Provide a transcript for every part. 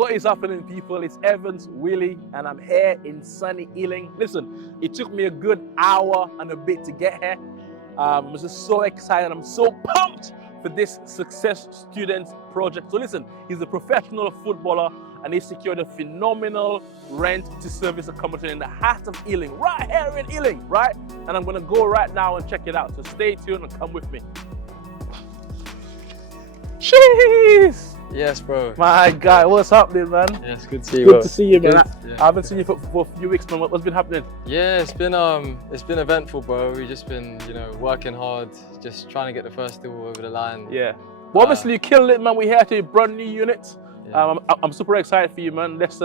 What is happening, people? It's Evans Willie, and I'm here in sunny Ealing. Listen, it took me a good hour and a bit to get here. I'm just so excited. I'm so pumped for this Success Students project. So listen, he's a professional footballer, and he secured a phenomenal rent-to-service accommodation in the heart of Ealing, right here in Ealing, right? And I'm gonna go right now and check it out. So stay tuned and come with me. Jeez! Yes, bro. My guy, what's happening, man? Yeah, it's good to see you, Good bro. to see you, man. Yeah. I haven't seen you for a few weeks, man. What's been happening? Yeah, it's been eventful, bro. We've just been, working hard, just trying to get the first deal over the line. Yeah. Well, obviously you killed it, man. We're here to a brand new unit. Yeah. I'm super excited for you, man. Let's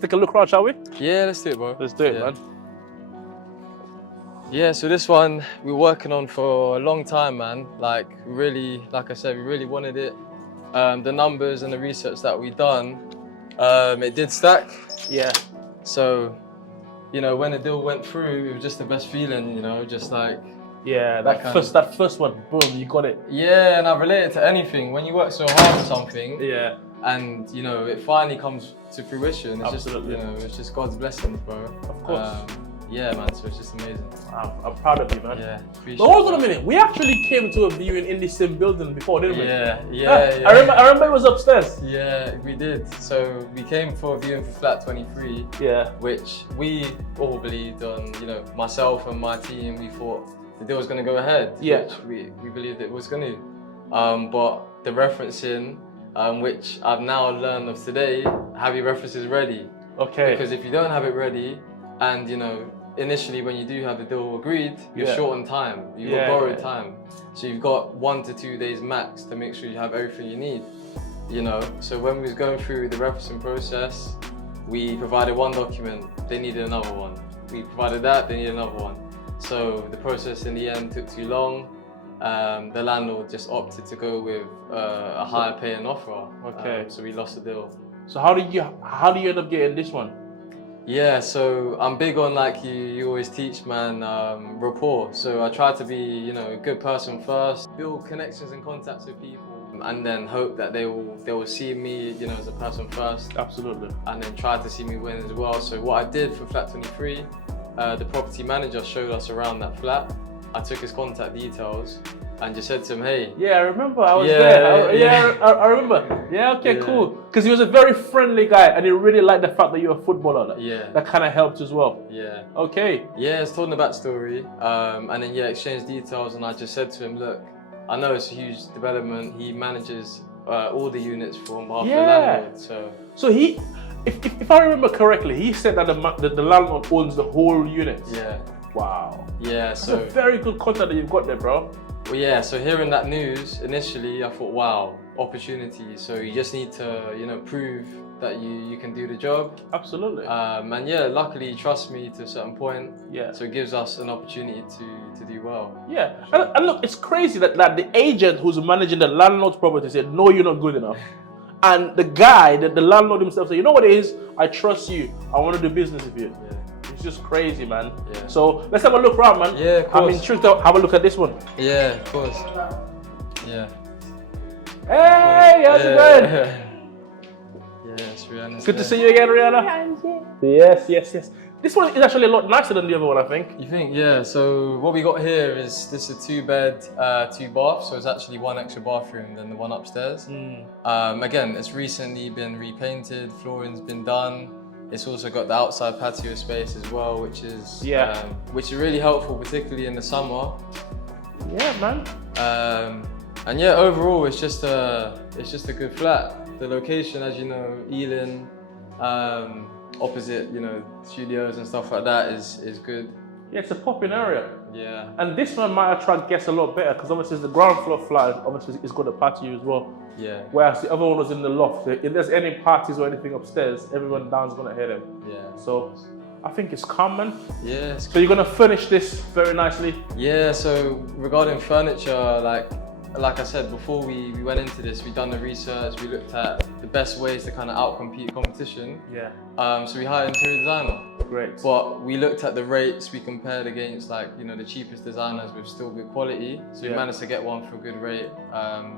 take a look around, shall we? Yeah, let's do it, bro. Let's do it, yeah. man. Yeah, so this one we're working on for a long time, man. Like I said, we really wanted it. The numbers and the research that we done, it did stack. Yeah. So, when the deal went through, it was just the best feeling, just like. Yeah, that first one, boom, you got it. Yeah, and I relate it to anything. When you work so hard on something, yeah, and it finally comes to fruition. It's absolutely. just, it's just God's blessings, bro. Of course. Yeah, man. So it's just amazing. I'm proud of you, man. Yeah. But hold on a minute. We actually came to a viewing in the same building before, didn't we? Yeah. I remember it was upstairs. Yeah, we did. So we came for a viewing for flat 23. Yeah. Which we all believed on. Myself and my team, we thought the deal was going to go ahead. Yeah. Which we believed it was going to. But the referencing, which I've now learned of today, have your references ready. Okay. Because if you don't have it ready, and initially when you do have the deal agreed, you're short on time. You've got borrowed time. So you've got 1 to 2 days max to make sure you have everything you need. So when we was going through the referencing process, we provided one document, they needed another one. We provided that, they needed another one. So the process in the end took too long. The landlord just opted to go with a higher paying offer. Okay. So we lost the deal. So how do you end up getting this one? Yeah, so I'm big on, like you always teach, man, rapport. So I try to be, a good person first, build connections and contacts with people, and then hope that they will see me, as a person first. Absolutely. And then try to see me win as well. So what I did for flat 23, the property manager showed us around that flat. I took his contact details and just said to him, hey. Yeah, I remember. I was there. I remember. Yeah, okay, cool. Because he was a very friendly guy, and he really liked the fact that you're a footballer. That kind of helped as well. Yeah. Okay. Yeah, it's told him the backstory. And then, exchanged details, and I just said to him, look, I know it's a huge development. He manages all the units on behalf of the landlord. So he, if I remember correctly, he said that the landlord owns the whole unit. Yeah. Wow. Yeah, That's a very good contact that you've got there, bro. Well, yeah, so hearing that news, initially I thought, wow, opportunity. So you just need to, prove that you can do the job. Absolutely. And yeah, luckily he trusts me to a certain point. Yeah. So it gives us an opportunity to do well. Yeah. And look, it's crazy that the agent who's managing the landlord's property said, no, you're not good enough. And the guy, the landlord himself said, you know what it is? I trust you. I want to do business with you. Yeah. It's just crazy, man. Yeah. So let's have a look around, man. Yeah, of course. I'm intrigued to have a look at this one. Yeah, of course. Yeah. Hey, how's it going? Yes, Rihanna. Good to see you again, Rihanna. Yes. This one is actually a lot nicer than the other one, I think. You think? Yeah. So what we got here is this is a 2-bed, 2-bath. So it's actually one extra bathroom than the one upstairs. Again, it's recently been repainted. Flooring's been done. It's also got the outside patio space as well, which is really helpful, particularly in the summer. Yeah, man. And yeah, overall, it's just a good flat. The location, as you know, Ealing, opposite, studios and stuff like that is good. Yeah, it's a popping area. Yeah. And this one might attract guests a lot better because obviously it's the ground floor flat. Obviously, it's got a patio as well. Yeah. Whereas the other one was in the loft. If there's any parties or anything upstairs, everyone down's gonna hear them. Yeah. So I think it's calm, man. Yeah. So you're gonna finish this very nicely. Yeah. So regarding furniture, like I said before, we went into this. We done the research. We looked at the best ways to kind of outcompete competition. Yeah. So we hired an interior designer. Great. But we looked at the rates. We compared against the cheapest designers with still good quality. So we managed to get one for a good rate,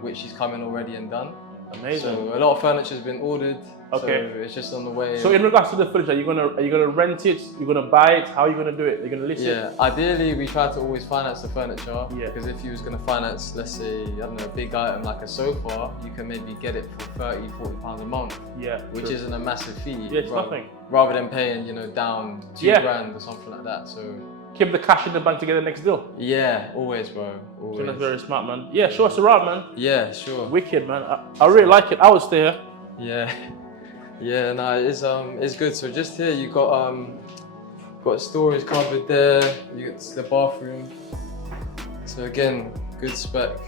which he's come in already and done. Amazing. So a lot of furniture's been ordered. Okay. So it's just on the way. So in regards to the furniture, are you gonna rent it? You're gonna buy it? How are you gonna do it? You're gonna list it? Yeah, ideally we try to always finance the furniture. Yeah. Because if you was gonna finance, let's say, I don't know, a big item like a sofa, you can maybe get it for 30, 40 pounds a month. Yeah. Which true. isn't a massive fee. Yeah, it's nothing. Rather than paying, you know, down 2 grand or something like that. So keep the cash in the bank to get the next deal. yeah, always, bro. Always. That's very smart, man. Yeah, sure, it's alright, man. Yeah, sure. Wicked, man. I really like it. I would stay here. Yeah. Yeah, no, it's good. So just here you got storage covered there. You got the bathroom. So again, good spec.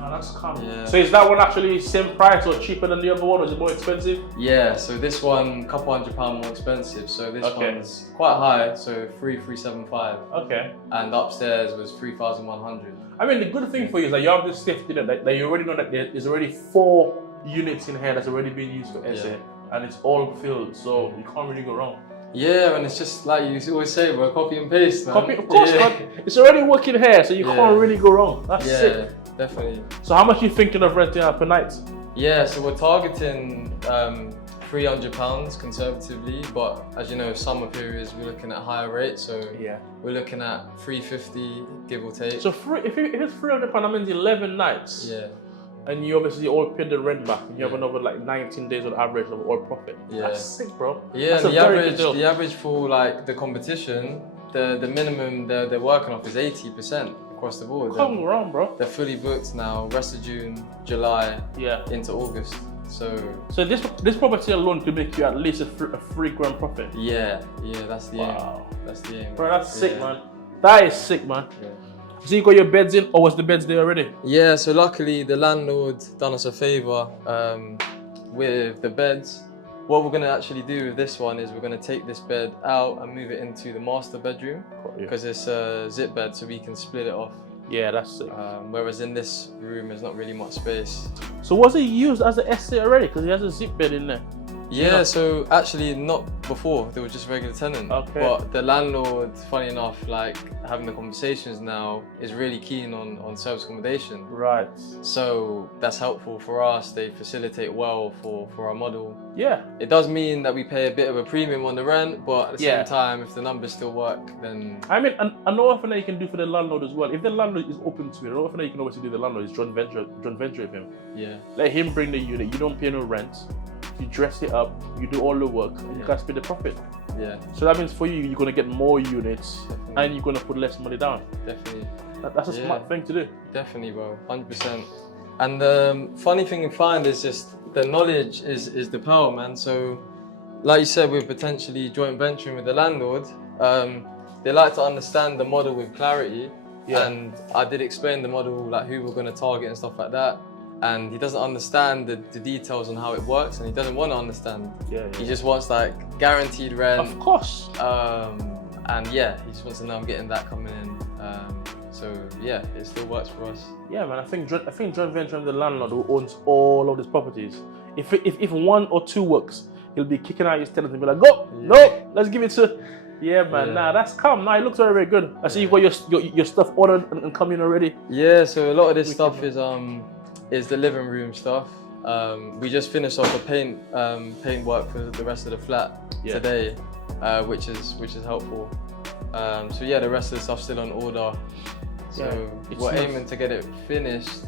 Oh, that's calm. Yeah. So is that one actually same price or cheaper than the other one, or is it more expensive? Yeah, so this one couple £100 more expensive. So this one's quite high, so 3,375. Okay. And upstairs was 3,100. I mean, the good thing for you is that you have this safety net that you already know that there's already 4 units in here that's already been used for SA, and it's all filled, so you can't really go wrong. Yeah, and it's just like you always say, bro, copy and paste, man. Copy, of course, man. It's already working here, so you can't really go wrong. That's sick. Definitely. So how much are you thinking of renting out per night? Yeah, so we're targeting £300 conservatively, but as you know, summer periods we're looking at higher rates, so we're looking at 350 give or take. So if it's £300, that means 11 nighs. Yeah. And you obviously all paid the rent back, and you have another like 19 days on average of all profit. Yeah. That's sick, bro. Yeah, and the average for like the competition, the minimum they're working off is 80% across the board. Come on, bro. They're fully booked now, rest of June, July, into August. So this property alone could make you at least a £3 profit. Yeah, that's the aim. That's the aim. Bro, that's sick, man. That is sick, man. Yeah. So you got your beds in, or was the beds there already? Yeah, so luckily the landlord done us a favour with the beds. What we're going to actually do with this one is we're going to take this bed out and move it into the master bedroom, because it's a zip bed, so we can split it off. Yeah, that's sick. Whereas in this room there's not really much space. So was it used as an SA already? Because he has a zip bed in there. Yeah, so actually not before, they were just regular tenant. Okay. But the landlord, funny enough, like having the conversations now, is really keen on service accommodation. Right. So that's helpful for us, they facilitate well for our model. Yeah. It does mean that we pay a bit of a premium on the rent, but at the same time, if the numbers still work, then... I mean, another thing that you can do for the landlord as well, if the landlord is open to it, another thing that you can obviously do with the landlord is joint venture with him. Yeah. Let him bring the unit, you don't pay no rent. You dress it up, you do all the work, and you guys split the profit. Yeah. So that means for you, you're gonna get more units, and you're gonna put less money down. Definitely. That's a smart thing to do. Definitely, bro. 100%. And the funny thing you find is just the knowledge is the power, man. So, like you said, we're potentially joint venturing with the landlord. They like to understand the model with clarity, and I did explain the model, like who we're gonna target and stuff like that. And he doesn't understand the details on how it works, and he doesn't want to understand. He just wants like guaranteed rent. Of course. And he just wants to know I'm getting that coming in. So yeah, it still works for us. Yeah, man. I think joint venture with the landlord who owns all of these properties. If 1 or 2 works, he'll be kicking out his tenants and be like, go, no, let's give it to. Yeah, man. Nah, that's calm. Nah, it looks very, very good. I see you've got your stuff ordered and coming already. Yeah, so a lot of this stuff is the living room stuff. We just finished off the paint work for the rest of the flat today, which is helpful. So yeah, the rest of the stuff's still on order. So we're aiming to get it finished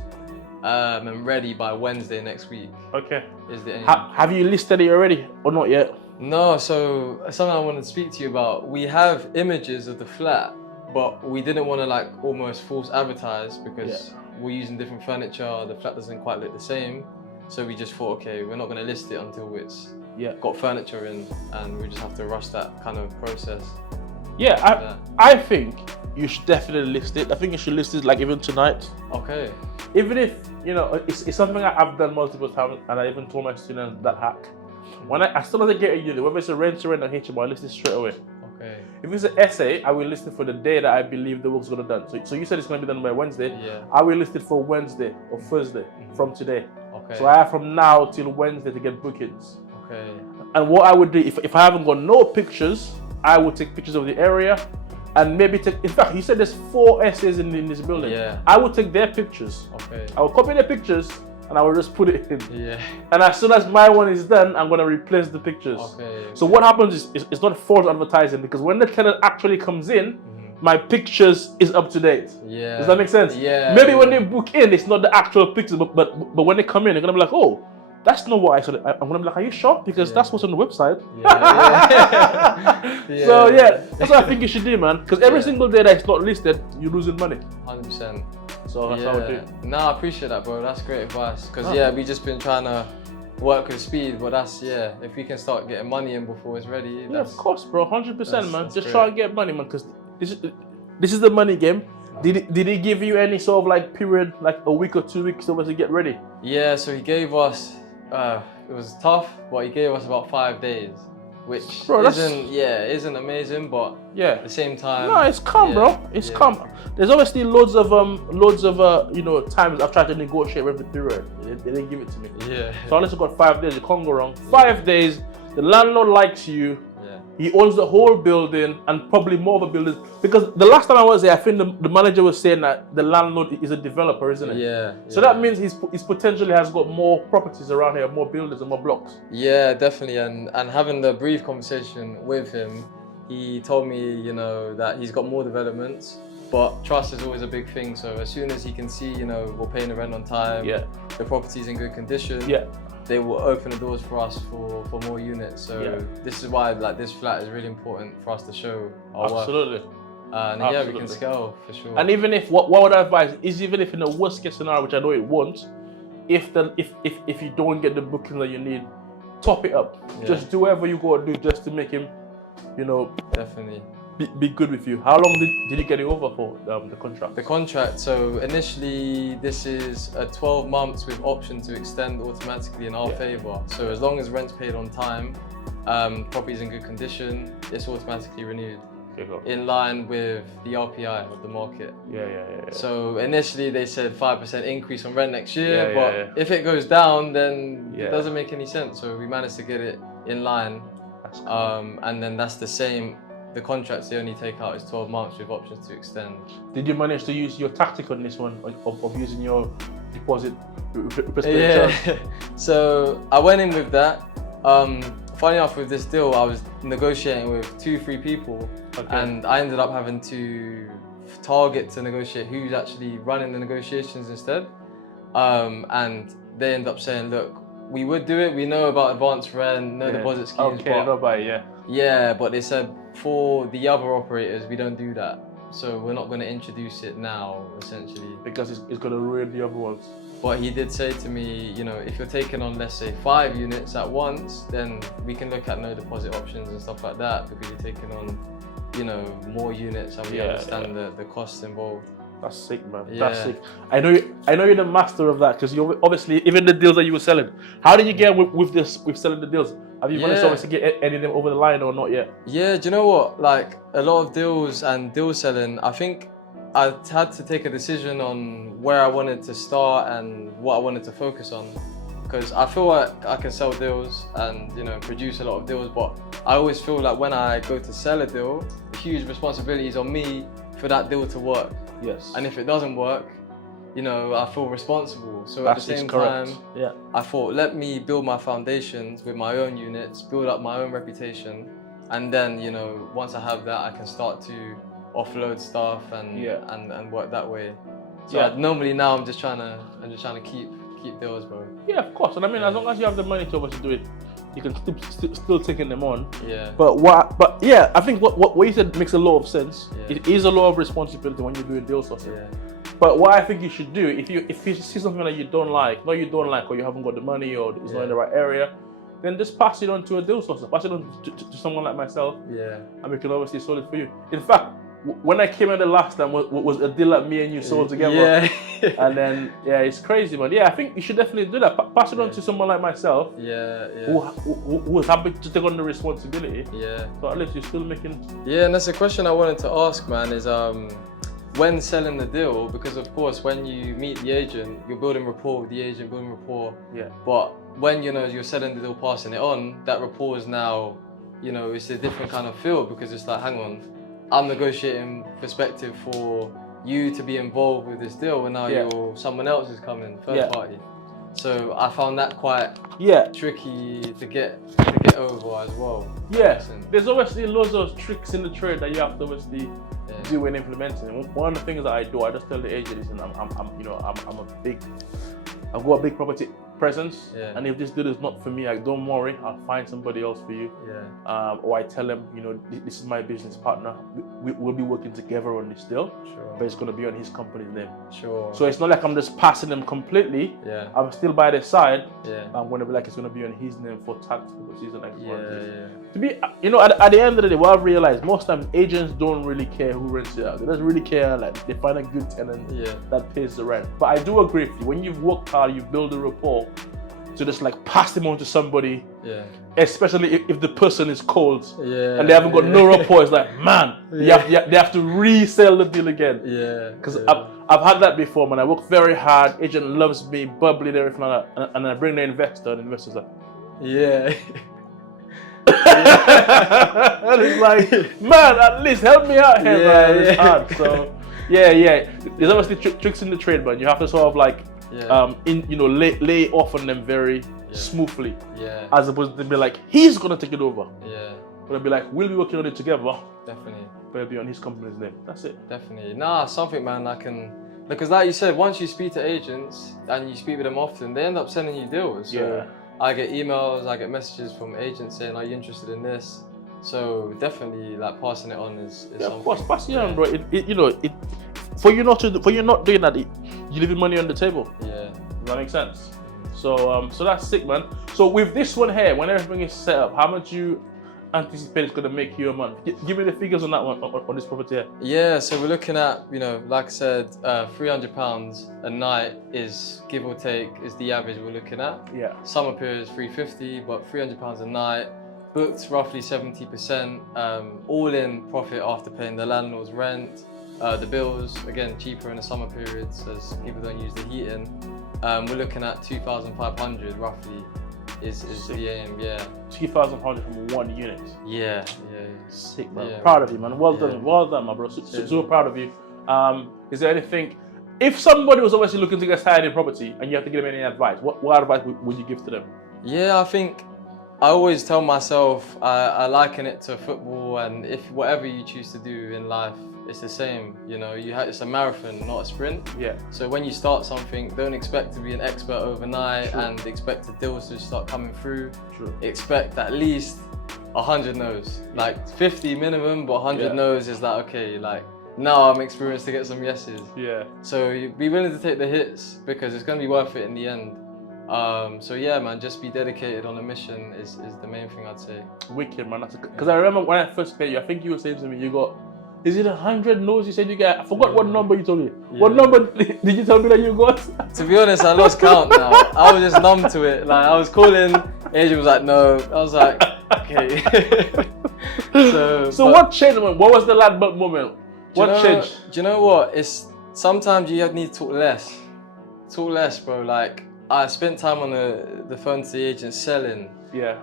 and ready by Wednesday next week. Okay. Is the aim. Have you listed it already or not yet? No, so something I wanted to speak to you about. We have images of the flat, but we didn't want to like almost false advertise because we're using different furniture, the flat doesn't quite look the same. So we just thought, okay, we're not going to list it until it's got furniture in, and we just have to rush that kind of process. Yeah, I think you should definitely list it. I think you should list it like even tonight. Okay. Even if, you know, it's something I've done multiple times, and I even told my students that hack. When as soon as I get a unit, whether it's a rent or HMO, I list it straight away. Okay. If it's an essay, I will list it for the day that I believe the work's going to be done. So you said it's going to be done by Wednesday. Yeah. I will list it for Wednesday or Thursday from today. Okay. So I have from now till Wednesday to get bookings. Okay. And what I would do, if I haven't got no pictures, I would take pictures of the area and maybe take, in fact, he said there's 4 essays in this building. Yeah. I would take their pictures. Okay. I will copy their pictures and I will just put it in. Yeah. And as soon as my one is done, I'm gonna replace the pictures. Okay. So what happens is it's not false advertising, because when the tenant actually comes in, my pictures is up to date. Yeah. Does that make sense? Yeah. Maybe when they book in, it's not the actual pictures, but when they come in, they're gonna be like, oh, that's not what I saw. I'm gonna be like, are you sure? Because that's what's on the website. Yeah. So yeah, that's what I think you should do, man. Because every single day that it's not listed, you're losing money. 100%. So that's how I do. No, I appreciate that, bro. That's great advice. Because we just been trying to work with speed, but that's if we can start getting money in before it's ready. Yeah, of course, bro. 100%, man. Just great. try and get money, man. Because this is the money game. Did he give you any sort of like period, like a week or 2 weeks to get ready? Yeah, so he gave us. It was tough, but he gave us about 5 days, which isn't amazing, but at the same time, no, it's calm, bro. It's calm. There's obviously loads of times I've tried to negotiate with the period. They didn't give it to me. Yeah. So unless you've got 5 days, you can't go wrong. 5 days, the landlord likes you. He owns the whole building and probably more of a building. Because the last time I was there, I think the manager was saying that the landlord is a developer, isn't it? Yeah. So that means he's potentially has got more properties around here, more buildings and more blocks. Yeah, definitely. And having the brief conversation with him, he told me, that he's got more developments, but trust is always a big thing. So as soon as he can see, we're paying the rent on time, the property's in good condition, they will open the doors for us for more units. So this is why this flat is really important for us to show our work. And we can scale for sure. And even if what would I advise is, even if in the worst case scenario, which I know it won't, if you don't get the booking that you need, top it up. Just do whatever you gotta do just to make him, definitely be good with you. How long did you get it over for, the contract? The contract, so initially this is a 12 months with option to extend automatically in our favour. So as long as rent's paid on time, property's in good condition, it's automatically renewed. Okay, cool. In line with the RPI of the market. Yeah. So initially they said 5% increase on rent next year, but if it goes down, then it doesn't make any sense. So we managed to get it in line. That's cool. And then that's the same. The contracts they only take out is 12 months with options to extend. Did you manage to use your tactic on this one, of using your deposit? So I went in with that. Funny enough, with this deal, I was negotiating with 2-3 people, and I ended up having to target to negotiate who's actually running the negotiations instead. And they end up saying, look, we would do it. We know about advance rent, no deposit schemes. But they said for the other operators, we don't do that. So we're not going to introduce it now, essentially. Because it's going to ruin the other ones. But he did say to me, if you're taking on, let's say, 5 units at once, then we can look at no deposit options and stuff like that, because you're taking on, more units, and we understand the costs involved. That's sick, man. That's sick. I know you're the master of that, because you obviously, even the deals that you were selling. How did you get with selling the deals? Have you managed to obviously get any of them over the line or not yet? Yeah, do you know what? Like a lot of deals and deal selling, I think I had to take a decision on where I wanted to start and what I wanted to focus on. Because I feel like I can sell deals and produce a lot of deals, but I always feel like when I go to sell a deal, huge responsibility is on me for that deal to work. Yes. And if it doesn't work, I feel responsible. So at the same time, I thought, let me build my foundations with my own units, build up my own reputation, and then once I have that, I can start to offload stuff and work that way. So normally now I'm just trying to keep deals, bro. Yeah, of course. And I mean, as long as you have the money to obviously do it, you can still taking them on. Yeah. But I think what you said makes a lot of sense. Yeah. It is a lot of responsibility when you're doing deals also. Yeah. But what I think you should do, if you see something that you don't like, or you haven't got the money, or it's not in the right area, then just pass it on to a deal sourcer. Pass it on to someone like myself. Yeah. And we can obviously sell it for you. In fact, when I came out the last time was a deal that me and you sold together. Yeah. And then it's crazy, man. Yeah, I think you should definitely do that. Pass it on to someone like myself. Yeah. Who is happy to take on the responsibility. Yeah. So at least you're still making. Yeah, and that's a question I wanted to ask, man. Is when selling the deal, because of course when you meet the agent, you're building rapport with the agent, building rapport. Yeah. But when you're selling the deal, passing it on, that rapport is now, it's a different kind of feel, because it's like, hang on, I'm negotiating perspective for you to be involved with this deal, and now someone else is coming, third party. So I found that quite tricky to get over as well. Yeah, there's obviously loads of tricks in the trade that you have to obviously do when implementing. One of the things that I do, I just tell the agent, listen, I've got a big property presence, and if this deal is not for me, don't worry, I'll find somebody else for you. Or I tell them, this is my business partner. We'll be working together on this deal, but it's going to be on his company's name. So it's not like I'm just passing them completely. I'm still by their side. I'm going to be like, it's going to be on his name for tax purposes and to be, at the end of the day, what I've realized, most times agents don't really care who rents it out. They don't really care, like they find a good tenant that pays the rent. But I do agree with you, when you've worked hard, you build a rapport, to just like pass them on to somebody, especially if the person is cold and they haven't got no rapport, it's like, man, they have to resell the deal again. Because I've had that before, man. I work very hard, agent loves me, bubbly and everything like that, and I bring the investor, and the investor's like, and it's like, man, at least help me out here, man. It's hard. So there's obviously tricks in the trade, but you have to sort of like lay off on them very smoothly, as opposed to be like, he's gonna take it over. But it'll be like, we'll be working on it together. Definitely. But it'll be on his company's name. That's it. Definitely. Nah, something, man, I can, because like you said, once you speak to agents and you speak with them often, they end up sending you deals. So I get emails, I get messages from agents saying, are you interested in this? So definitely, like, passing it on is something. Of course, passing it on, bro. For you not doing that, you're leaving money on the table. Does that make sense? So that's sick, man. So with this one here, when everything is set up, how much you anticipate it's gonna make you a month? Give me the figures on that one, on this property here. Yeah, so we're looking at, like I said, £300 a night is, give or take, is the average we're looking at. Summer period is £350, but £300 a night. Booked roughly 70%, all in profit after paying the landlord's rent. The bills, again, cheaper in the summer periods as people don't use the heating. We're looking at 2,500 roughly is the aim, 2,500 from one unit. Sick, man. Proud of you, man. Well done, my bro. So proud of you. Is there anything, if somebody was obviously looking to get started in property and you have to give them any advice, what advice would you give to them? I think I always tell myself I liken it to football, and if whatever you choose to do in life, it's the same. It's a marathon, not a sprint. So when you start something, don't expect to be an expert overnight and expect the deals to start coming through. Expect at least 100 no's, like 50 minimum, but 100 no's is like, okay, like now I'm experienced to get some yeses. So be willing to take the hits because it's gonna be worth it in the end. Man, just be dedicated on a mission is the main thing I'd say. Wicked, man. Because I remember when I first met you, I think you were saying to me, you got, is it 100 no's you said you get? I forgot what number you told me. What number did you tell me that you got? To be honest, I lost count now. I was just numb to it. Like, I was calling, agent was like, no. I was like, okay. So what changed? What was the light bulb moment? What changed? Do you know what? It's sometimes you need to talk less. Talk less, bro. Like, I spent time on the phone to the agent selling.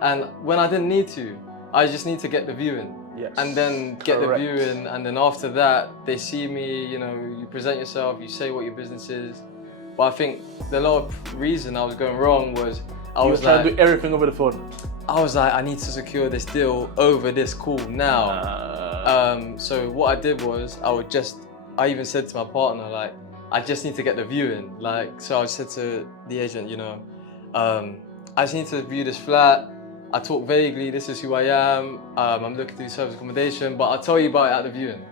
And when I didn't need to, I just need to get the viewing. And then get the viewing, and then after that, they see me, you present yourself, you say what your business is. But I think the lot of reason I was going wrong was I was trying to do everything over the phone. I was like, I need to secure this deal over this call now. So what I did was I even said to my partner, like, I just need to get the viewing. Like, so I said to the agent, I just need to view this flat. I talk vaguely, this is who I am, I'm looking to do service accommodation, but I'll tell you about it at the viewing.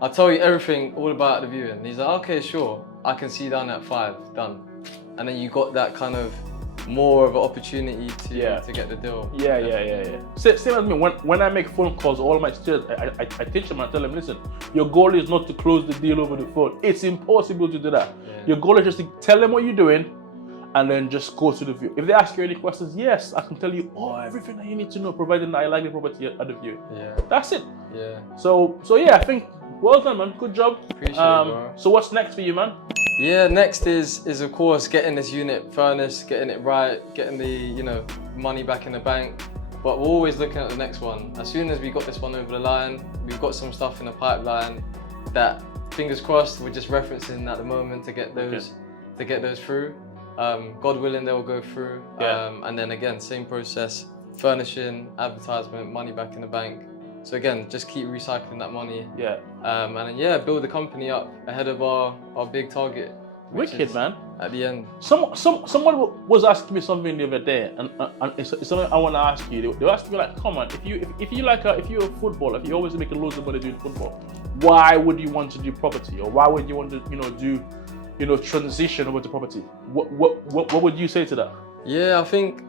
I'll tell you everything all about it at the viewing. And he's like, okay, sure, I can see you down at 5, done. And then you got that kind of more of an opportunity to get the deal. Same as me, when I make phone calls, all my students, I teach them, I tell them, listen, your goal is not to close the deal over the phone. It's impossible to do that. Your goal is just to tell them what you're doing, and then just go to the view. If they ask you any questions, yes, I can tell you everything that you need to know, provided that I like the property at the view. That's it. So I think, well done, man. Good job. Appreciate it, bro. So what's next for you, man? Next is of course getting this unit furnished, getting it right, getting the money back in the bank. But we're always looking at the next one. As soon as we got this one over the line, we've got some stuff in the pipeline that, fingers crossed, we're just referencing at the moment to get those through. God willing, they will go through. Yeah. And then again, same process, furnishing, advertisement, money back in the bank. So again, just keep recycling that money. Yeah. And then yeah, build the company up ahead of our big target. Wicked, man. At the end. Someone was asking me something the other day, and it's something I want to ask you. They were asking me like, come on, if you're a footballer, if you always make loads of money doing football, why would you want to do property, or why would you want to do transition over to property? What would you say to that? Yeah, I think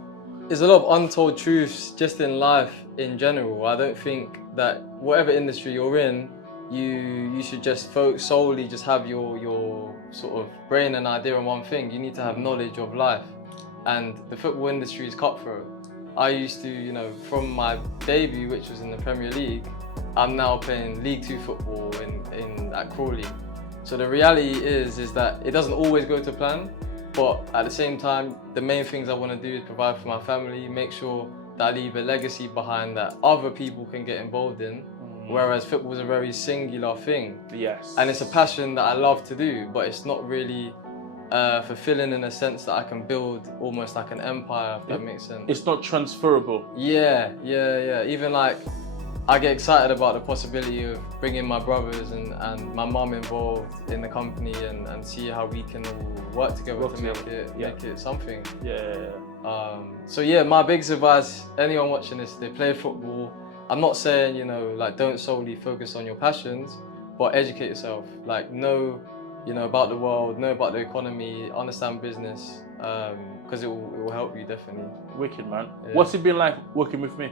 there's a lot of untold truths just in life in general. I don't think that whatever industry you're in, you should just solely just have your sort of brain and idea on one thing. You need to have knowledge of life, and the football industry is cutthroat. I used to, from my debut, which was in the Premier League, I'm now playing League 2 football at Crawley. So the reality is that it doesn't always go to plan, but at the same time, the main things I want to do is provide for my family, make sure that I leave a legacy behind that other people can get involved in. Whereas football is a very singular thing. Yes. And it's a passion that I love to do, but it's not really fulfilling in a sense that I can build almost like an empire, if that makes sense. It's not transferable. Yeah. Even like, I get excited about the possibility of bringing my brothers and my mum involved in the company and see how we can all work together to make it something. Yeah. So yeah, my biggest advice, anyone watching this, they play football. I'm not saying, like don't solely focus on your passions, but educate yourself. Like know, about the world, know about the economy, understand business, because it will help you definitely. Wicked, man. Yeah. What's it been like working with me?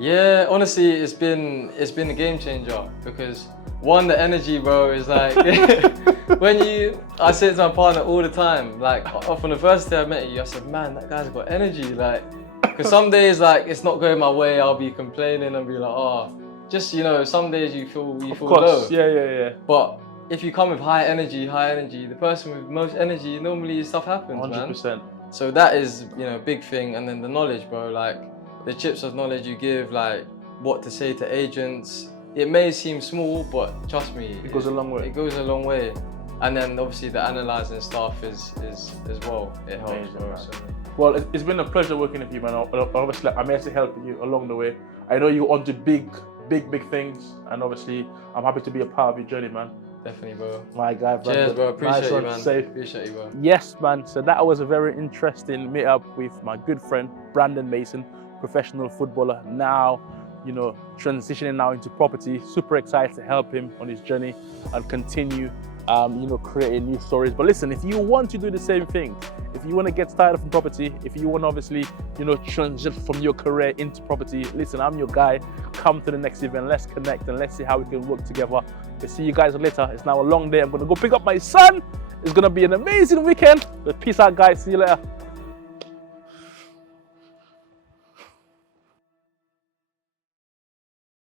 Yeah, honestly, it's been a game changer because one, the energy, bro, is like I say it to my partner all the time. Like from the first day I met you, I said, man, that guy's got energy. Like, because some days like it's not going my way, I'll be complaining and be like, just some days you feel low. Yeah. But if you come with high energy, the person with most energy, normally stuff happens, 100%. man. So that is big thing, and then the knowledge, bro. Like the chips of knowledge you give, like what to say to agents. It may seem small, but trust me, it goes a long way. It goes a long way. And then obviously the analysing stuff is as well. It helps. Amazing, Bro, man. so. Well, it's been a pleasure working with you, man. Obviously, I'm here to help you along the way. I know you're onto big things, and obviously, I'm happy to be a part of your journey, man. Definitely, bro. My guy, Brandon. Cheers, bro. Appreciate you, man. Safe. Appreciate you, bro. Yes, man. So that was a very interesting meet-up with my good friend, Brandon Mason, professional footballer. Now, transitioning now into property. Super excited to help him on his journey and continue creating new stories. But listen, if you want to do the same thing, if you want to get started from property, if you want to obviously, transition from your career into property, listen, I'm your guy. Come to the next event. Let's connect and let's see how we can work together. We'll see you guys later. It's now a long day. I'm going to go pick up my son. It's going to be an amazing weekend. But peace out, guys. See you later.